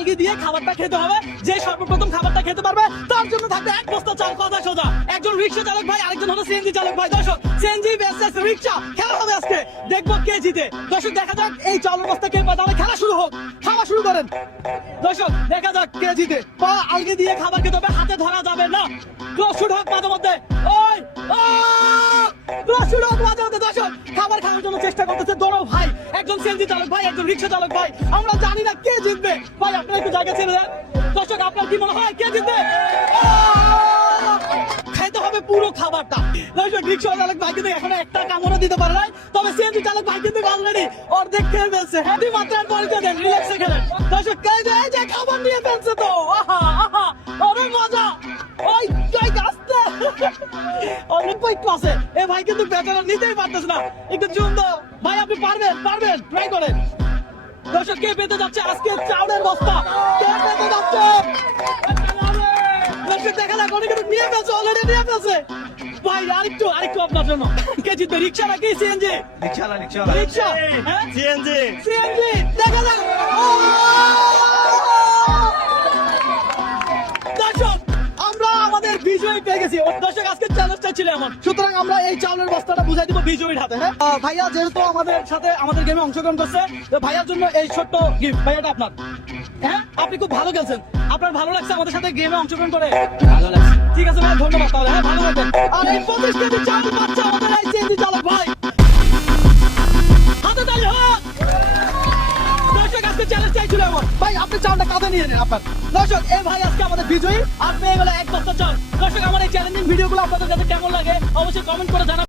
আলগি দিয়ে খাবারটা খেতে হবে। যে সর্বপ্রথম খাবারটা খেতে পারবে তার জন্য থাকবে এক বস্তা চাল। কথা সোজা। একজন রিক্সা চালক ভাই, আরেকজন হলো সিএনজি চালক ভাই। দর্শক সিএনজি ভার্সেস রিক্সা খেলা হবে আজকে, দেখবো কে জিতে। দর্শক দেখা যাক এই চালের বস্তা কে পায়। তাহলে খেলা শুরু হোক, খাওয়া শুরু করেন। দর্শক দেখা যাক কে জিতে। পা আলগি দিয়ে খাবার খেতে হবে, হাতে ধরা যাবে না। ক্লোজ শুট হোক মাঝে মধ্যে। ওই ক্লোজ শুট হোক মাঝে মধ্যে। দর্শক খাবার খাওয়ার জন্য চেষ্টা করতেছে দোনো ভাই, একজন সিএনজি চালক ভাই, একজন রিক্সা চালক ভাই। আমরা জানি না কে জিতবে। ভাই আপনারা একটু জায়গা ছেড়ে দেন। দর্শক আপনার কি মনে হয় কে জিতবে? খাইতে হবে পুরো খাবারটা। দর্শক রিক্সা চালক ভাই কিন্তু এখনো একটা কামড়ও দিতে পারে নাই, তবে সিএনজি চালক ভাই কিন্তু অলরেডি অর্ধেক খেয়ে ফেলছে। হেভি মাত্রার পরিচয় দেন, রিল্যাক্সে খেলেন। দর্শক এই যে খাবার নিয়ে ফেলছে তো, আহা আহা অনেক মজা। ওই যাই আস্তে অনেক ভাই ক্লাসে এ ভাই কিন্তু বেচারা নিতেই পারতেছে না। একটু জুম দাও ভাই, আপনি পারবেন পারবেন, ট্রাই করেন। দর্শক কে পেতে যাচ্ছে আজকে চাউলের বস্তা? কে পেতে যাচ্ছে? দর্শক দেখা যাক, অনেকে তো নিয়ে ফেলছে, অলরেডি নিয়ে ফেলছে। ভাই আরেকটু আপনার জন্য। কে জিতবে, রিক্সা নাকি সিএনজি? রিক্সা হ্যাঁ সিএনজি দেখা যাক। দর্শক আমরা আমাদের বিজয়ী পেয়ে গেছি। দর্শক আজকে চ্যালেঞ্জটা ছিল আমার, সুতরাং আমরা এই চাউলের বস্তাটা বুঝাই দিব বিজয়ীর হাতে। হ্যাঁ ভাইয়া যেহেতু আমাদের সাথে আমাদের গেমে অংশগ্রহণ করছে, তো ভাইয়ার জন্য এই ছোট্ট গিফট। ভাইয়াটা আপনার। হ্যাঁ আপনি খুব ভালো খেলছেন, আপনার ভালো লাগছে আমাদের সাথে গেমে অংশগ্রহণ করে? ভালো লাগছে। ঠিক আছে ভাই, ধন্যবাদ তাহলে। হ্যাঁ ভালো লাগবে। আর এই 25 কেজি চাউল পাচ্ছে আমাদের এই সিএনজি চালক ভাই। হাতে তালি হোক। দর্শক আজকে চ্যালেঞ্জ চাইছিল আমার ভাই, আপনি চাউলটা কাঁধে নিয়ে নেন আপনার। দর্শক এই ভাই আজকে আমাদের বিজয়ী, আর পেয়ে গেল এক বস্তা চাউল। দর্শক আমার এই চ্যালেঞ্জিং ভিডিওগুলো আপনাদের কাছে কেমন লাগে অবশ্যই কমেন্ট করে জানাবেন।